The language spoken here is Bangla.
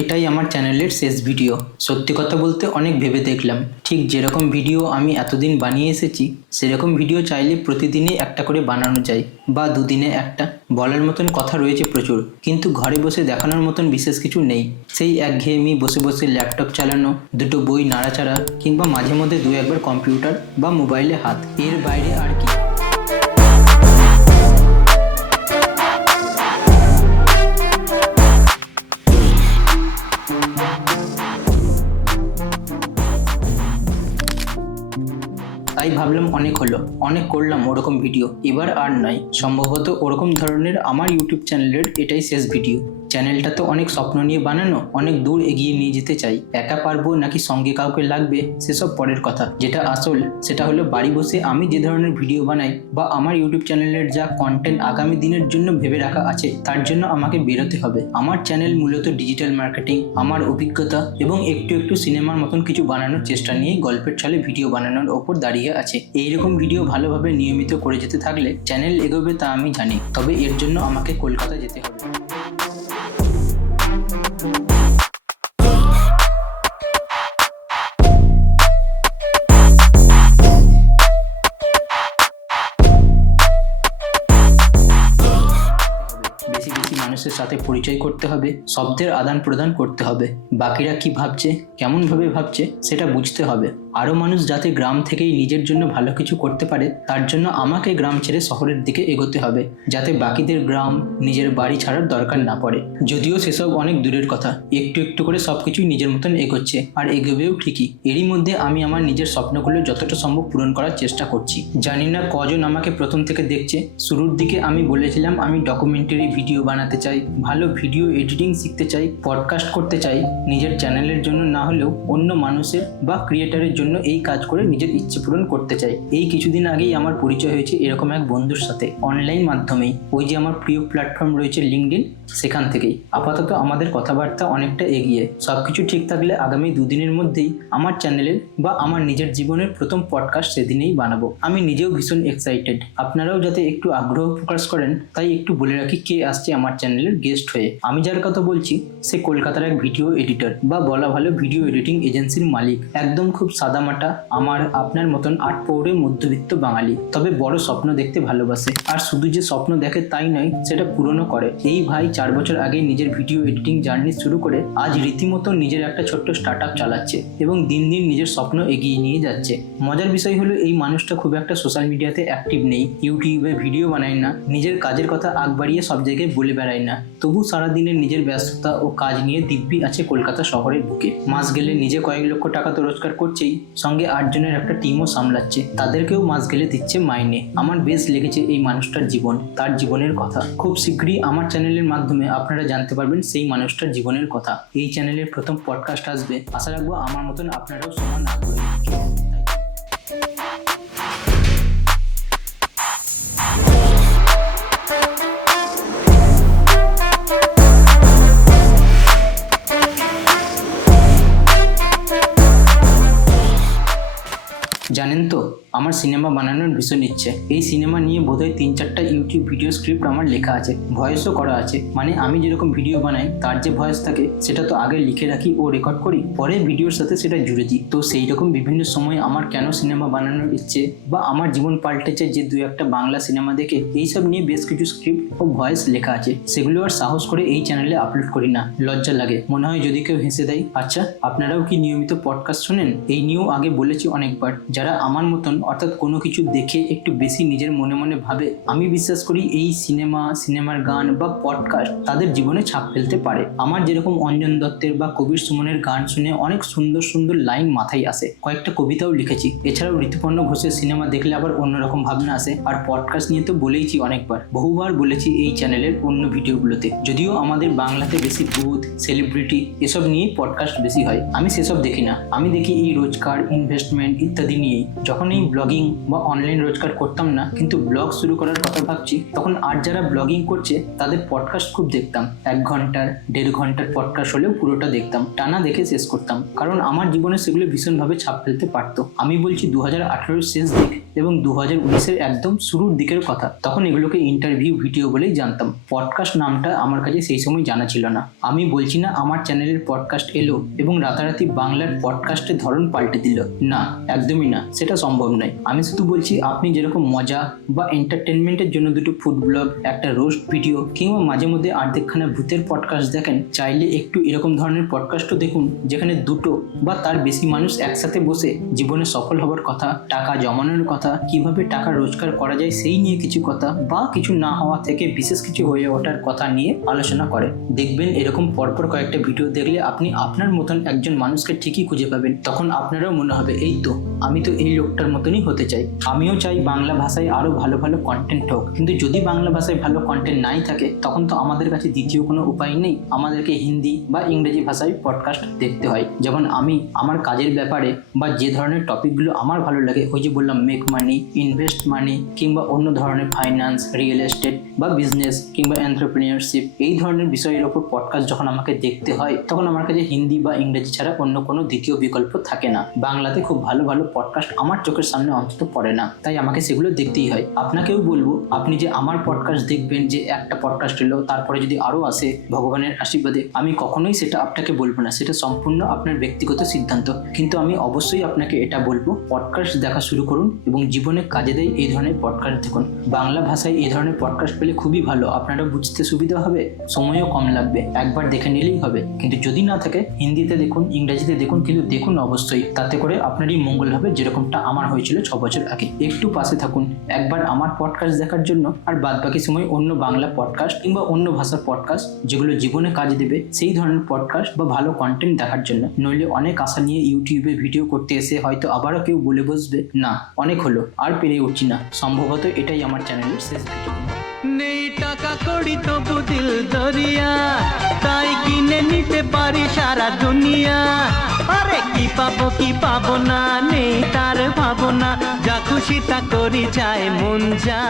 এটাই আমার চ্যানেলের শেষ ভিডিও। সত্যি কথা বলতে অনেক ভেবে দেখলাম। ঠিক যেরকম ভিডিও আমি এতদিন বানিয়ে এসেছি, সেরকম ভিডিও চাইলে প্রতিদিনই একটা করে বানানো যায় বা দুদিনে একটা। বলার মতন কথা রয়েছে প্রচুর, কিন্তু ঘরে বসে দেখানোর মতন বিশেষ কিছু নেই। সেই একঘেয়েমি বসে বসে ল্যাপটপ চালানো, দুটো বই নাড়াচাড়া, কিংবা মাঝে মধ্যে দু একবার কম্পিউটার বা মোবাইলে হাত, এর বাইরে আর কি। তাই ভাবলাম অনেক হলো, অনেক করলাম ওরকম ভিডিও। এবার আর নয় সম্ভবত ওরকম ধরনের আমার ইউটিউব চ্যানেলের এটাই শেষ ভিডিও চ্যানেলটা তো অনেক স্বপ্ন নিয়ে বানানো, অনেক দূর এগিয়ে নিয়ে যেতে চাই। একা পারব নাকি সঙ্গে কাউকে লাগবে? সেসব পরের কথা। যেটা আসল, সেটা হলো বাড়ি বসে আমি যে ধরনের ভিডিও বানাই বা আমার ইউটিউব চ্যানেলের যা কন্টেন্ট আগামী দিনের জন্য ভেবে রাখা আছে, তার জন্য আমাকে বেরোতে হবে। আমার চ্যানেল মূলত ডিজিটাল মার্কেটিং, আমার অভিজ্ঞতা এবং একটু একটু সিনেমার মতন কিছু বানানোর চেষ্টা নিয়ে গল্পের ছলে ভিডিও বানানোর ওপর দাঁড়িয়ে আছে। এইরকম ভিডিও ভালোভাবে নিয়মিত করে যেতে থাকলে চ্যানেল এগোবে তা আমি জানি, তবে এর জন্য আমাকে কলকাতা যেতে হবে। মানুষের সাথে পরিচয় করতে হবে, শব্দের আদান প্রদান করতে হবে। বাকিরা কি ভাবছে, কেমনভাবে ভাবছে, সেটা বুঝতে হবে। আরও মানুষ যাতে গ্রাম থেকেই নিজের জন্য ভালো কিছু করতে পারে, তার জন্য আমাকে গ্রাম ছেড়ে শহরের দিকে এগোতে হবে, যাতে বাকিদের গ্রাম নিজের বাড়ি ছাড়ার দরকার না পড়ে। যদিও সেসব অনেক দূরের কথা, একটু একটু করে সব কিছুই নিজের মতন এগোচ্ছে, আর এগোবেও ঠিকই। এরই মধ্যে আমি আমার নিজের স্বপ্নগুলো যতটা সম্ভব পূরণ করার চেষ্টা করছি। জানি না কজন আমাকে প্রথম থেকে দেখছে। শুরুর দিকে আমি বলেছিলাম আমি ডকুমেন্টারি ভিডিও বানাতে চাই, ভালো ভিডিও এডিটিং শিখতে চাই পডকাস্ট করতে চাই, নিজের চ্যানেলের জন্য না হলেও অন্য মানুষের বা ক্রিয়েটারের জন্য এই কাজ করে নিজের ইচ্ছে পূরণ করতে চাই। এই কিছুদিন আগেই আমার পরিচয় হয়েছে এরকম এক বন্ধুর সাথে অনলাইন মাধ্যমেই। ওই যে আমার প্রিয় প্ল্যাটফর্ম রয়েছে লিঙ্কডিন সেখান থেকেই। আপাতত আমাদের কথাবার্তা অনেকটা এগিয়ে। সব কিছু ঠিক থাকলে আগামী দুদিনের মধ্যেই আমার চ্যানেলের বা আমার নিজের জীবনের প্রথম পডকাস্ট সেদিনেই বানাবো। আমি নিজেও ভীষণ এক্সাইটেড আপনারাও যাতে একটু আগ্রহ প্রকাশ করেন, তাই একটু বলে রাখি কে আসছে আমার চ্যানেলের গেস্ট হয়ে। আমি যার কথা বলছি, সে কলকাতার এক ভিডিও এডিটর বা বলা ভালো ভিডিও এডিটিং এজেন্সির মালিক। একদম খুব সাদামাটা আমার আপনার মতন আট পৌরে মধ্যবিত্ত বাঙালি। তবে বড় স্বপ্ন দেখতে ভালোবাসে। আর শুধু যে স্বপ্ন দেখে তাই নয়, সেটা পূরণও করে। এই ভাই চার বছর আগে নিজের ভিডিও এডিটিং জার্নি শুরু করে আজ রীতিমতো নিজের একটা ছোট্ট স্টার্ট আপ চালাচ্ছে এবং দিন দিন নিজের স্বপ্ন এগিয়ে নিয়ে যাচ্ছে। মজার বিষয় হলো, এই মানুষটা খুব একটা সোশ্যাল মিডিয়াতে অ্যাক্টিভ নেই। ইউটিউবে ভিডিও বানায় না, নিজের কাজের কথা আগ বাড়িয়ে সব জায়গায় বলে বেড়ায় না। তবু সারাদিনের নিজের ব্যস্ততা ও কাজ নিয়ে দিব্যি আছে কলকাতা শহরের বুকে। মাস গেলে নিজে কয়েক লক্ষ টাকা তো রোজগার করছেই। সঙ্গে আটজনের একটা টিমও সামলাচ্ছে। তাদেরকেও মাস গেলে দিচ্ছে মাইনে। আমার বেশ লেগেছে এই মানুষটার জীবন, তার জীবনের কথা। খুব শীঘ্রই আমার চ্যানেলের মাধ্যমে আপনারা জানতে পারবেন সেই মানুষটার জীবনের কথা। এই চ্যানেলের প্রথম পডকাস্ট আসবে। আশা রাখব আমার মতন আপনারাও সমান আগ্রহী। জানেন তো, আমার সিনেমা বানানোর ভীষণ ইচ্ছে। এই সিনেমা নিয়ে বোধহয় তিন চারটা ইউটিউব ভিডিও স্ক্রিপ্ট আমার লেখা আছে ভয়েসও করা আছে। মানে আমি যেরকম ভিডিও বানাই, তার যে ভয়েস থাকে, সেটা তো আগে লিখে রাখি ও রেকর্ড করি, পরে ভিডিওর সাথে সেটা জুড়ে দিই। তো সেই রকম বিভিন্ন সময় আমার কেন সিনেমা বানানোর ইচ্ছে বা আমার জীবন পাল্টেছে যে দু একটা বাংলা সিনেমা দেখে এইসব নিয়ে বেশ কিছু স্ক্রিপ্ট ও ভয়েস লেখা আছে। সেগুলো আর সাহস করে এই চ্যানেলে আপলোড করি না, লজ্জা লাগে। মনে হয় যদি কেউ হেসে দেয় আচ্ছা আপনারাও কি নিয়মিত পডকাস্ট শোনেন? এই নিয়েও আগে বলেছি অনেকবার। যারা আমার মতন, অর্থাৎ কোনো কিছু দেখে একটু বেশি নিজের মনে মনে ভাবে, আমি বিশ্বাস করি এই সিনেমা, সিনেমার গান বা পডকাস্ট তাদের জীবনে ছাপ ফেলতে পারে। আমার যেরকম অঞ্জন দত্তের বা কবির সুমনের গান শুনে অনেক সুন্দর সুন্দর লাইন মাথায় আসে। কয়েকটা কবিতাও লিখেছি। এছাড়াও ঋতুপর্ণ ঘোষের সিনেমা দেখলে আবার অন্যরকম ভাবনা আসে। আর পডকাস্ট নিয়ে তো বলেইছি অনেকবার। বহুবার বলেছি এই চ্যানেলের অন্য ভিডিওগুলোতে। যদিও আমাদের বাংলাতে বেশি ভূত সেলিব্রিটি এসব নিয়ে পডকাস্ট বেশি হয়। আমি সেসব দেখি না। আমি দেখি এই রোজগার ইনভেস্টমেন্ট ইত্যাদি নিয়ে। নিয়েই যখন এই ব্লগিং বা অনলাইন রোজগার করতাম না কিন্তু ব্লগ শুরু করার কথা ভাবছি তখন আর যারা ব্লগিং করছে তাদের পডকাস্ট খুব দেখতাম। এক ঘণ্টার দেড় ঘণ্টার পডকাস্ট হলেও পুরোটা দেখতাম। টানা দেখে শেষ করতাম। কারণ আমার জীবনে সেগুলো ভীষণভাবে ছাপ ফেলতে পারতো। আমি বলছি দু হাজার আঠারোর শেষ দিক এবং দু হাজার উনিশের একদম শুরুর দিকের কথা। তখন এগুলোকে ইন্টারভিউ ভিডিও বলেই জানতাম। পডকাস্ট নামটা আমার কাছে সেই সময় জানা ছিল না। আমি বলছি না আমার চ্যানেলের পডকাস্ট এলো এবং রাতারাতি বাংলার পডকাস্টের ধরন পাল্টে দিল। না একদমই না। সেটা সম্ভব নয়। আমি শুধু বলছি, আপনি যেরকম মজা বা এন্টারটেনমেন্টের জন্য দুটো ফুড ব্লগ একটা রোস্ট ভিডিও কিংবা মাঝে মধ্যে আর্ধেকখানা ভূতের পডকাস্ট দেখেন, চাইলে একটু এরকম ধরনের পডকাস্টও দেখুন, যেখানে দুটো বা তার বেশি মানুষ একসাথে বসে জীবনে সফল হবার কথা, টাকা জমানোর কথা, কীভাবে টাকা রোজগার করা যায় সেই নিয়ে কিছু কথা বা কিছু না হওয়া থেকে বিশেষ কিছু হয়ে ওঠার কথা নিয়ে আলোচনা করে। দেখবেন এরকম পরপর কয়েকটা ভিডিও দেখলে আপনি আপনার মতন একজন মানুষকে ঠিকই খুঁজে পাবেন। তখন আপনারও মনে হবে, এই তো, আমি তো এই লোকটার মতনই হতে চাই। আমিও চাই বাংলা ভাষায় আরও ভালো ভালো কন্টেন্ট হোক। কিন্তু যদি বাংলা ভাষায় ভালো কন্টেন্ট নাই থাকে, তখন তো আমাদের কাছে দ্বিতীয় কোনো উপায় নেই। আমাদেরকে হিন্দি বা ইংরেজি ভাষায় পডকাস্ট দেখতে হয়। যেমন আমি, আমার কাজের ব্যাপারে বা যে ধরনের টপিকগুলো আমার ভালো লাগে, ওই যে বললাম মেক মানি ইনভেস্ট মানি কিংবা অন্য ধরনের ফাইন্যান্স রিয়েল এস্টেট বা বিজনেস কিংবা এন্টারপ্রিনিয়রশিপ এই ধরনের বিষয়ের ওপর পডকাস্ট যখন আমাকে দেখতে হয়, তখন আমার কাছে হিন্দি বা ইংরেজি ছাড়া অন্য কোনো দ্বিতীয় বিকল্প থাকে না। বাংলাতে খুব ভালো ভালো পডকাস্ট আমার চোখের সামনে অন্তত পড়ে না। তাই আমাকে সেগুলো দেখতেই হয়। আপনাকেও বলব, আপনি যে আমার পডকাস্ট দেখবেন, যে একটা পডকাস্ট এলো, তারপরে যদি আরও আসে ভগবানের আশীর্বাদে, আমি কখনোই সেটা আপনাকে বলব না। সেটা সম্পূর্ণ আপনার ব্যক্তিগত সিদ্ধান্ত। কিন্তু আমি অবশ্যই আপনাকে এটা বলব পডকাস্ট দেখা শুরু করুন এবং জীবনে কাজে দেয় এই ধরনের পডকাস্ট দেখুন। বাংলা ভাষায় এই ধরনের পডকাস্ট পেলে খুবই ভালো। আপনারা বুঝতে সুবিধা হবে, সময়ও কম লাগবে, একবার দেখে নিলেই হবে। কিন্তু যদি না থাকে, হিন্দিতে দেখুন, ইংরেজিতে দেখুন, কিন্তু দেখুন অবশ্যই। তাতে করে আপনারই মঙ্গল হবে যেরকমটা আমার হয়েছিল ছ বছর আগে। একটু পাশে থাকুন। একবার আমার পডকাস্ট দেখার জন্য আর বাদ বাকি সময় অন্য বাংলা পডকাস্ট কিংবা অন্য ভাষার পডকাস্ট যেগুলো জীবনে কাজ দেবে, সেই ধরনের পডকাস্ট বা ভালো কন্টেন্ট দেখার জন্য। নইলে অনেক আশা নিয়ে ইউটিউবে ভিডিও করতে এসে হয়তো আবারও কেউ বলে বসবে, না, অনেক হলো, আর পেরে উঠছি না। সম্ভবত এটাই আমার চ্যানেলের শেষ ভিডিও নেই টাকা কড়ি, তবু দিল দরিয়া। তাই কিনে নিতে পারি সারা দুনিয়া। আরে কি পাবো কি পাবো না? নেই তার ভাবনা। যা খুশি তা করি যায় মন যা।